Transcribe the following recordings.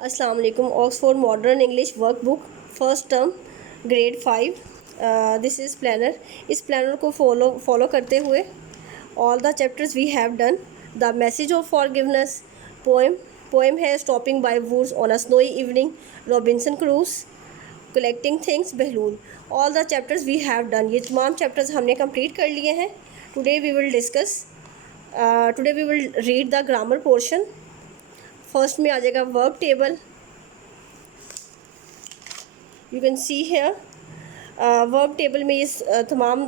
अस्सलाम वालेकुम। Oxford modern English workbook first term grade 5। This is planner. इस planner को फॉलो करते हुए all the chapters we have done. The message of forgiveness, poem है stopping by woods on a snowy evening, Robinson Crusoe, collecting things, Bahlul. All the chapters we have done, ये तमाम chapters हमने complete कर लिए हैं। Today we will discuss, today we will read the grammar portion. First में आ जाएगा verb table. You can see here verb table में ये तमाम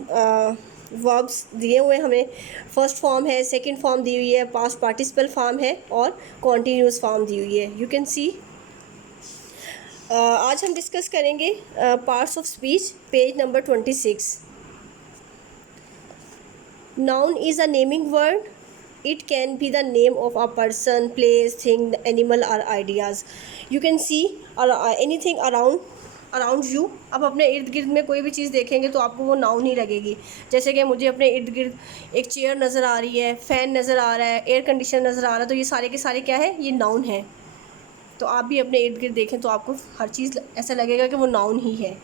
वर्ब्स दिए हुए हैं हमें। फर्स्ट फॉर्म है, सेकंड फॉर्म दी हुई है, पास्ट पार्टिसिपल फॉर्म है और कॉन्टीन्यूस फॉर्म दी हुई है। यू कैन सी। आज हम डिस्कस करेंगे parts of speech, page number 26। Noun is a naming word. It can be the name of a person, place, thing, animal or ideas. You can see anything around you. अब अपने इर्द गिर्द में कोई भी चीज़ देखेंगे तो आपको वो नाउन ही लगेगी। जैसे कि मुझे अपने इर्द गिर्द एक चेयर नज़र आ रही है, फ़ैन नज़र आ रहा है, एयर कंडीशनर नज़र आ रहा है, तो ये सारे के सारे क्या है, ये नाउन है। तो आप भी अपने इर्द गिर्द देखें तो आपको हर चीज़ ऐसा लगेगा कि वो नाउन ही है।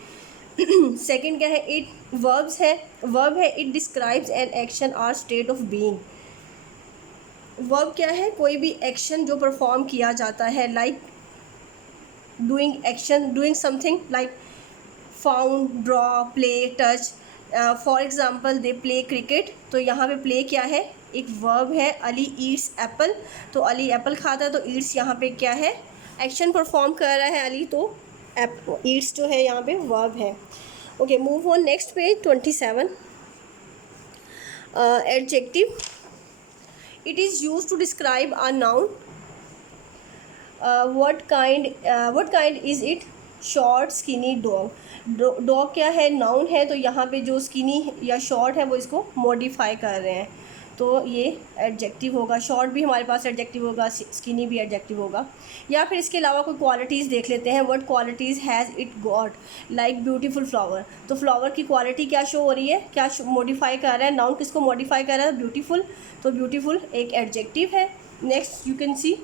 सेकंड क्या है, इट वर्ब्स है। वर्ब है, इट डिस्क्राइब्स एन एक्शन और स्टेट ऑफ बीइंग। वर्ब क्या है, कोई भी एक्शन जो परफॉर्म किया जाता है, like doing action, doing something like found, draw, play, touch. For example they play cricket, तो यहाँ पे प्ले क्या है, एक वर्ब है। अली ईट्स एप्पल, तो अली एप्पल खाता है, तो ईट्स यहाँ पे क्या है, एक्शन परफॉर्म कर रहा है अली, तो ईट्स जो है यहाँ पे वर्ब है। Okay, move on next page 27। Adjective, it is used to describe a noun. What kind is it? Short, skinny, dog. Dog क्या है, नाउन है, तो यहाँ पे जो स्किनी या शॉर्ट है वो इसको मॉडिफाई कर रहे हैं, तो ये एडजेक्टिव होगा। शॉर्ट भी हमारे पास एडजेक्टिव होगा, स्किनी भी एडजेक्टिव होगा। या फिर इसके अलावा कोई क्वालिटीज़ देख लेते हैं। What qualities has it got, like beautiful flower, तो फ्लावर की क्वालिटी क्या शो हो रही है, क्या मॉडिफाई कर रहा है, नाउन किसको मॉडिफाई कर रहा है, ब्यूटीफुल, तो ब्यूटीफुल एक एडजेक्टिव है। Next you can C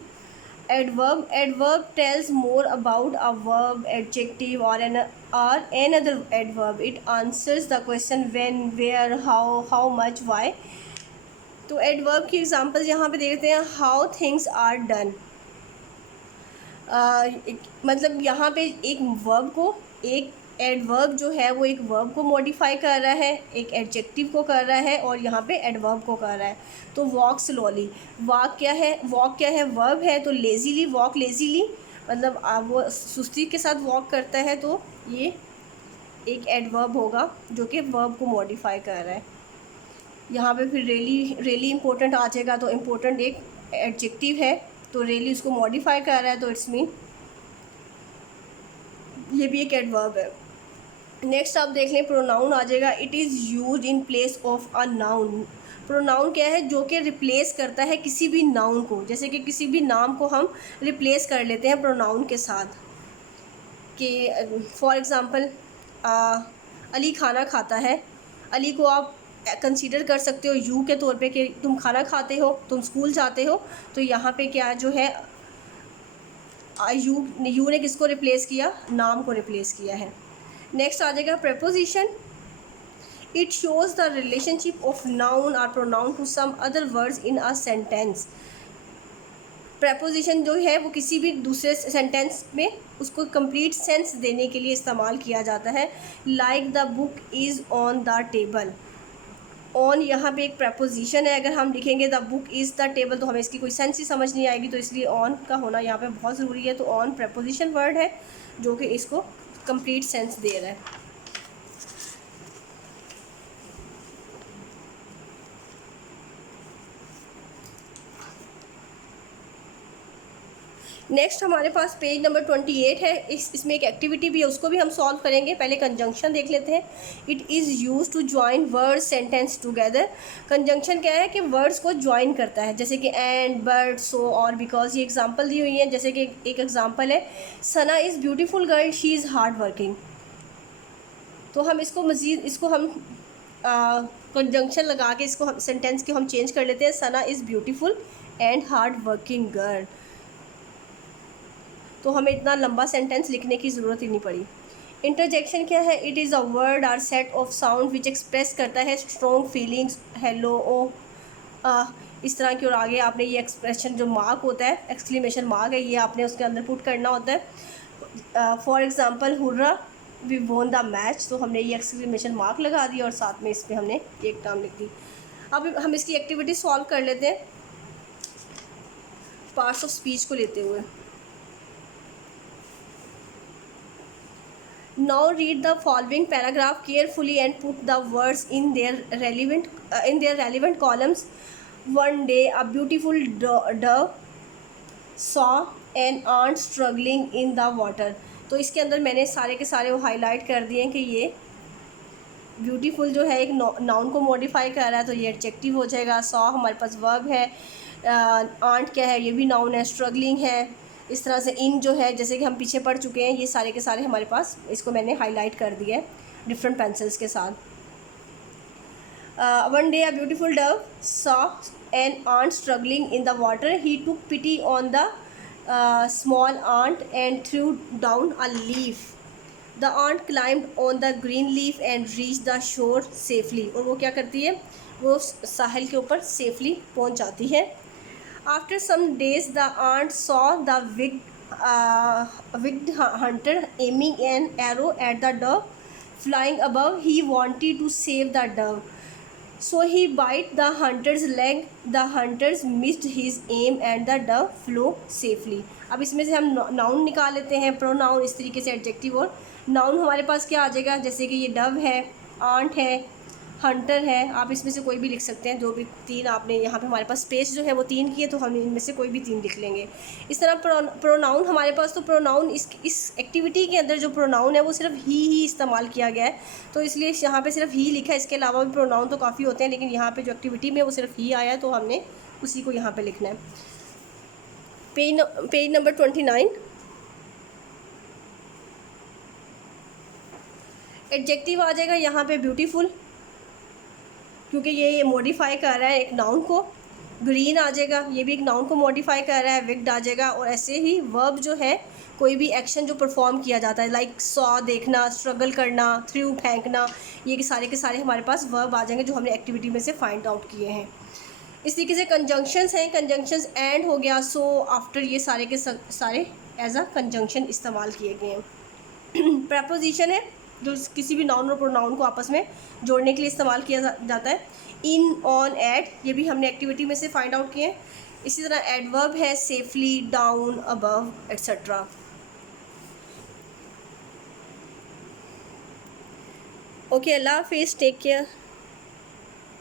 adverb. Adverb tells more about a verb, adjective or another adverb. It answers the question when, where, how much, why. तो adverb की एग्जांपल्स यहाँ पे देखते हैं। how things are done, मतलब यहाँ पे एक वर्ब को, एक एडवर्ब जो है वो एक वर्ब को मॉडिफाई कर रहा है, एक एडजेक्टिव को कर रहा है और यहाँ पे एडवर्ब को कर रहा है। तो वॉक स्लोली, वॉक क्या है, वर्ब है, तो लेज़ीली, वॉक लेज़ीली मतलब वो सुस्ती के साथ वॉक करता है, तो ये एक एडवर्ब होगा जो कि वर्ब को मॉडिफाई कर रहा है। यहाँ पे फिर रेली इंपॉर्टेंट आ जाएगा, तो इम्पोर्टेंट एक एडजेक्टिव है, तो रेली उसको मॉडिफाई कर रहा है, तो इट्स मीन ये भी एक एडवर्ब है। नेक्स्ट आप देख लें, प्रोनाउन आ जाएगा। It is used in place of a noun. Pronoun क्या है, जो कि रिप्लेस करता है किसी भी नाउन को। जैसे कि किसी भी नाम को हम रिप्लेस कर लेते हैं प्रोनाउन के साथ, कि फॉर एग्ज़ाम्पल अली खाना खाता है। अली को आप कंसीडर कर सकते हो यू के तौर पे कि तुम खाना खाते हो, तुम स्कूल जाते हो, तो यहाँ पे क्या जो है, यू ने किसको रिप्लेस किया, नाम को रिप्लेस किया है। नेक्स्ट आ जाएगा preposition. It shows the relationship of noun और pronoun to some other words in a sentence. Preposition जो है वो किसी भी दूसरे सेंटेंस में उसको कंप्लीट सेंस देने के लिए इस्तेमाल किया जाता है। Like the book is on the table. On यहाँ पे एक प्रपोजिशन है। अगर हम लिखेंगे the book is the table तो हमें इसकी कोई सेंस ही समझ नहीं आएगी, तो इसलिए ऑन का होना यहाँ पे बहुत ज़रूरी है। तो ऑन प्रपोजिशन वर्ड है जो कि इसको कंप्लीट सेंस दे रहा है। नेक्स्ट हमारे पास पेज नंबर 28 है। इसमें एक एक्टिविटी भी है, उसको भी हम सॉल्व करेंगे। पहले कंजंक्शन देख लेते हैं। It is use to join words sentence together. Conjunction क्या है कि वर्ड्स को ज्वाइन करता है, जैसे कि एंड, बट, सो और बिकॉज। ये एग्जांपल दी हुई है, जैसे कि एक एग्जांपल है, Sana is beautiful girl, she is hard working. तो हम इसको मज़ीद, इसको हम कंजंक्शन लगा के इसको सेंटेंस के हम चेंज कर लेते हैं। Sana is beautiful and hard working girl. तो हमें इतना लंबा सेंटेंस लिखने की ज़रूरत ही नहीं पड़ी। इंटरजेक्शन क्या है? It is a word or set of sound which express करता है स्ट्रॉन्ग फीलिंग्स, हेलो, ओ, इस तरह की। और आगे आपने ये एक्सप्रेशन जो मार्क होता है, एक्सक्लेमेशन मार्क है, ये आपने उसके अंदर पुट करना होता है। For example hurrah we won the match, तो हमने ये एक्सक्लेमेशन मार्क लगा दिया और साथ में इसमें हमने एक टर्म लिख दी। अब हम इसकी एक्टिविटी सॉल्व कर लेते हैं पार्ट्स ऑफ स्पीच को लेते हुए। Now read the following paragraph carefully and put the words in their relevant columns. One day, a beautiful dove saw an ant struggling in the water. तो इसके अंदर मैंने सारे के सारे वो हाईलाइट कर दिए हैं कि ये ब्यूटीफुल जो है एक नाउन को मॉडिफाई कर रहा है, तो ये एडजेक्टिव हो जाएगा। सॉ हमारे पास वर्ब है, आंट क्या है, ये भी नाउन है, स्ट्रगलिंग है। इस तरह से इन जो है, जैसे कि हम पीछे पढ़ चुके हैं, ये सारे के सारे हमारे पास, इसको मैंने हाईलाइट कर दिया है डिफरेंट पेंसिल्स के साथ। One day a beautiful dove saw an ant struggling in the water, he took pity on the small ant and threw down a leaf. The ant climbed on the green leaf and reach the shore safely. और वो क्या करती है? वो साहिल के ऊपर safely पहुंच जाती है। After some days the ant saw the wicked hunter aiming an arrow at the dove flying above, he wanted to save the dove, so he bite the hunter's leg, the hunter's missed his aim and the dove flew safely. अब इसमें से हम noun निकाल लेते हैं, pronoun, इस तरीके से एडजेक्टिव। और नाउन हमारे पास क्या आ जाएगा? जैसे कि ये डव है, आंट है, हंटर है, आप इसमें से कोई भी लिख सकते हैं, जो भी तीन आपने यहाँ पे हमारे पास स्पेस जो है वो तीन की है, तो हम इनमें से कोई भी तीन लिख लेंगे। इस तरह प्रोनाउन हमारे पास, तो प्रोनाउन इस एक्टिविटी के अंदर जो प्रोनाउन है वो सिर्फ ही इस्तेमाल किया गया है, तो इसलिए यहाँ पे सिर्फ ही लिखा है। इसके अलावा भी प्रोनाउन तो काफ़ी होते हैं, लेकिन यहाँ पे जो एक्टिविटी में वो सिर्फ ही आया है, तो हमने उसी को यहाँ पे लिखना है। Page number 29। एडजेक्टिव आ जाएगा यहाँ पे ब्यूटीफुल, क्योंकि ये मॉडिफाई कर रहा है एक नाउन को। ग्रीन आ जाएगा, ये भी एक नाउन को मॉडिफाई कर रहा है। विग्ड आ जाएगा। और ऐसे ही वर्ब जो है, कोई भी एक्शन जो परफॉर्म किया जाता है, लाइक सॉ देखना, स्ट्रगल करना, थ्रू फेंकना, ये के सारे हमारे पास वर्ब आ जाएंगे जो हमने एक्टिविटी में से फाइंड आउट किए हैं। इस तरीके से कंजंक्शंस हैं, कंजंक्शंस एंड हो गया, सो आफ्टर, ये सारे के सारे एज अ कंजंक्शन इस्तेमाल किए गए हैं। प्रपोजिशन है जो किसी भी नाउन और प्रोनाउन को आपस में जोड़ने के लिए इस्तेमाल किया जाता है। इन, ऑन, एट, ये भी हमने एक्टिविटी में से फाइंड आउट किए हैं। इसी तरह एडवर्ब है, safely, down, above, etcetera. Okay, अल्लाह हाफिज़, टेक केयर।